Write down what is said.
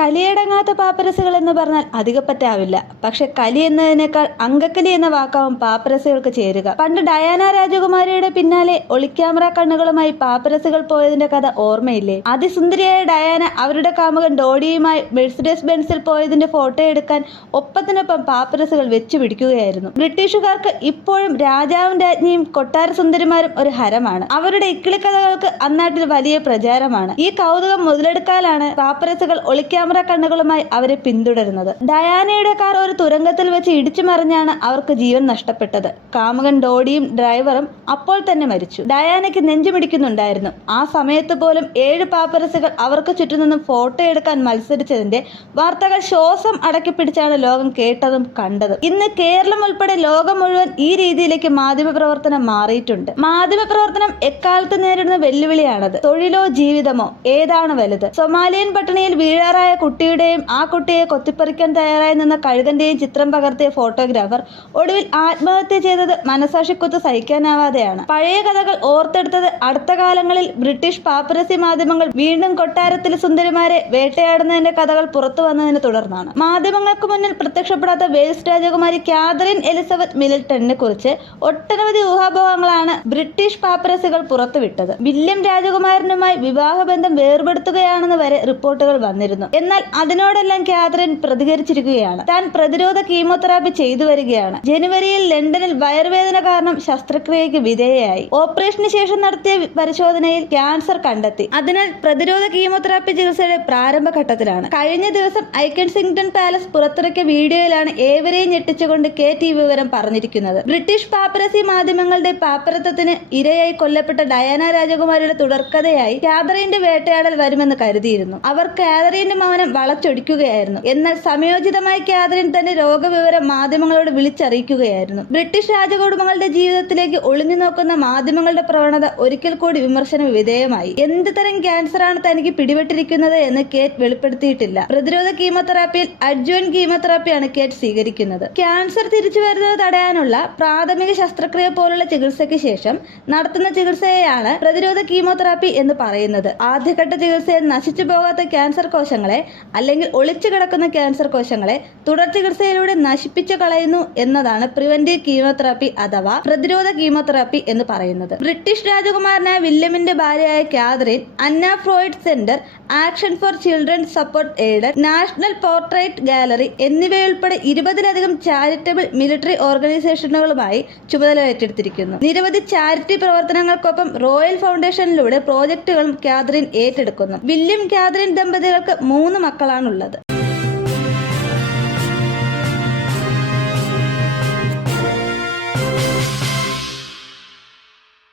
കലിയടങ്ങാത്ത പാപ്പരസുകൾ എന്ന് പറഞ്ഞാൽ അധികപ്പറ്റാവില്ല. പക്ഷെ കലി എന്നതിനേക്കാൾ അങ്കക്കലി എന്ന വാക്കാവും പാപ്പരസുകൾക്ക് ചേരുക. പണ്ട് ഡയാന രാജകുമാരിയുടെ പിന്നാലെ ഒളിക്യാമറ കണ്ണുകളുമായി പാപ്പരസുകൾ പോയതിന്റെ കഥ ഓർമ്മയില്ലേ? അതിസുന്ദരിയായ ഡയാന അവരുടെ കാമുകൻ ഡോഡിയുമായി മെഴ്സിഡസ് ബെൻസിൽ പോയതിന്റെ ഫോട്ടോ എടുക്കാൻ ഒപ്പത്തിനൊപ്പം പാപ്പരസുകൾ വെച്ചു പിടിക്കുകയായിരുന്നു. ബ്രിട്ടീഷുകാർക്ക് ഇപ്പോഴും രാജാവും രാജ്ഞിയും കൊട്ടാര സുന്ദരിമാരും ഒരു ഹരമാണ്. അവരുടെ ഇക്കിളിക്കഥകൾക്ക് അന്നാട്ടിൽ വലിയ പ്രചാരമാണ്. ഈ കൗതുകം മുതലെടുക്കാനാണ് പാപ്പരസുകൾ ഒളിക്യാമറ കണ്ണുകളുമായി അവരെ പിന്തുടരുന്നത്. ഡയാനയുടെ കാർ ഒരു തുരങ്കത്തിൽ വെച്ച് ഇടിച്ചു മറിഞ്ഞാണ് അവർക്ക് ജീവൻ നഷ്ടപ്പെട്ടത്. കാമുകൻ ഡോഡിയും ഡ്രൈവറും അപ്പോൾ തന്നെ മരിച്ചു. ഡയാനയ്ക്ക് നെഞ്ചുമിടിക്കുന്നുണ്ടായിരുന്നു. ആ സമയത്ത് പോലും 7 പാപ്പരസുകൾ അവർക്ക് ചുറ്റും നിന്നും ഫോട്ടോ എടുക്കാൻ മത്സരിച്ചതിന്റെ വാർത്തകൾ ശ്വാസം അടക്കി പിടിച്ചാണ് ലോകം കേട്ടതും കണ്ടതും. ഇന്ന് കേരളം ഉൾപ്പെടെ ലോകം മുഴുവൻ ഈ രീതിയിലേക്ക് മാധ്യമപ്രവർത്തനം മാറിയിട്ടുണ്ട്. മാധ്യമപ്രവർത്തനം എക്കാലത്ത് നേരിടുന്ന വെല്ലുവിളിയാണത്. തൊഴിലോ ജീവിതമോ ഏതാണ് വലുത്? സൊമാലിയൻ പട്ടിണിയിൽ വീഴാറായ കുട്ടിയുടെയും ആ കുട്ടിയെ കൊത്തിപ്പറിക്കാൻ തയ്യാറായി നിന്ന കഴുകന്റെയും ചിത്രം പകർത്തിയ ഫോട്ടോഗ്രാഫർ ഒടുവിൽ ആത്മഹത്യ ചെയ്തത് മനസാക്ഷിക്കുത്ത് സഹിക്കാനാവാതെയാണ്. പഴയ കഥകൾ ഓർത്തെടുത്തത് അടുത്ത കാലങ്ങളിൽ ബ്രിട്ടീഷ് പാപ്പരസി മാധ്യമങ്ങൾ വീണ്ടും കൊട്ടാരത്തിലെ സുന്ദരിമാരെ വേട്ടയാടുന്നതിന്റെ കഥകൾ പുറത്തു വന്നതിനെ തുടർന്നാണ്. മാധ്യമങ്ങൾക്ക് മുന്നിൽ പ്രത്യക്ഷപ്പെടാത്ത വെയിൽസ് രാജകുമാരി കാതറിൻ എലിസബത്ത് മിഡിൽട്ടണിനെ കുറിച്ച് ഒട്ടനവധി ഊഹാപോഹങ്ങളാണ് ബ്രിട്ടീഷ് പാപ്പരസികൾ പുറത്തുവിട്ടത്. വില്യം രാജകുമാരനുമായി വിവാഹബന്ധം വേർപെടുത്തുകയാണെന്ന് വരെ റിപ്പോർട്ടുകൾ വന്നിരുന്നു. എന്നാൽ അതിനോടെല്ലാം കാതറിൻ പ്രതികരിച്ചിരിക്കുകയാണ്. താൻ പ്രതിരോധ കീമോതെറാപ്പി ചെയ്തു വരികയാണ്. ജനുവരിയിൽ ലണ്ടനിൽ വയറുവേദന കാരണം ശസ്ത്രക്രിയയ്ക്ക് വിധേയയായി. ഓപ്പറേഷന് ശേഷം നടത്തിയ പരിശോധനയിൽ ക്യാൻസർ കണ്ടെത്തി. അതിനാൽ പ്രതിരോധ കീമോതെറാപ്പി ചികിത്സയുടെ പ്രാരംഭഘട്ടത്തിലാണ്. കഴിഞ്ഞ ദിവസം ഐക്കൻസിംഗ്ടൺ പാലസ് പുറത്തിറക്കിയ വീഡിയോയിലാണ് ഏവരെയും ഞെട്ടിച്ചുകൊണ്ട് കേറ്റ് ഈ വിവരം പറഞ്ഞിരിക്കുന്നത്. ബ്രിട്ടീഷ് പാപ്പരസി മാധ്യമങ്ങളുടെ പാപ്പരത്വത്തിന് ഇരയായി കൊല്ലപ്പെട്ട ഡയാന രാജകുമാരിയുടെ തുടർക്കഥയായി കാതറിന്റെ വേട്ടയാടൽ വരുമെന്ന് കരുതിയിരുന്നു. അവർ കാതറിന്റെ മൗനം വളച്ചൊടിക്കുകയായിരുന്നു. എന്നാൽ സമയോചിതമായി കാതറിൻ തന്റെ രോഗവിവരം മാധ്യമങ്ങളോട് വിളിച്ചറിയിക്കുകയായിരുന്നു. ബ്രിട്ടീഷ് രാജകുടുംബങ്ങളുടെ ജീവിതത്തിലേക്ക് ഒളിഞ്ഞു നോക്കുന്ന മാധ്യമങ്ങളുടെ പ്രവണത ഒരിക്കൽ കൂടി വിമർശന വിധേയമായി. എന്ത് തരം ക്യാൻസറാണ് തനിക്ക് പിടിപെട്ടിരിക്കുന്നത് എന്ന് കേറ്റ് വെളിപ്പെടുത്തിയിട്ടില്ല. പ്രതിരോധ കീമോതെറാപ്പിയിൽ അഡ്ജുവന്റ് കീമോതെറാപ്പിയാണ് കേറ്റ് സ്വീകരിക്കുന്നത്. ക്യാൻസർ തിരിച്ചു വരുന്നത് തടയാനുള്ള പ്രാഥമിക ശസ്ത്രക്രിയ പോലുള്ള ചികിത്സയ്ക്ക് ശേഷം നടത്തുന്ന ചികിത്സയെയാണ് പ്രതിരോധ കീമോതെറാപ്പി എന്ന് പറയുന്നത്. ആദ്യഘട്ട ചികിത്സയിൽ നശിച്ചു പോകാത്ത ക്യാൻസർ കോശങ്ങളെ അല്ലെങ്കിൽ ഒളിച്ചു കിടക്കുന്ന ക്യാൻസർ കോശങ്ങളെ തുടർ ചികിത്സയിലൂടെ നശിപ്പിച്ചു കളയുന്നു എന്നതാണ് പ്രിവന്റീവ് കീമോതെറാപ്പി അഥവാ പ്രതിരോധ കീമോതെറാപ്പി എന്ന് പറയുന്നത്. ബ്രിട്ടീഷ് രാജകുമാരനായ വില്യമിന്റെ ഭാര്യയായ Catherine Anna Freud centre, action for children support aid, national portrait gallery എന്നിവയുൾപ്പെടെ 20-ലധികം ചാരിറ്റബിൾ മിലിറ്ററി ഓർഗനൈസേഷനുകളുമായി ചുമതല ഏറ്റെടുത്തിരിക്കുന്നു. നിരവധി ചാരിറ്റി പ്രവർത്തനങ്ങൾക്കൊപ്പം റോയൽ ഫൗണ്ടേഷനിലൂടെ പ്രോജക്റ്റുകളും കാതറിൻ ഏറ്റെടുക്കുന്നു. വില്യം കാതറിൻ ദമ്പതികൾക്ക് 3 മക്കളാണുള്ളത്.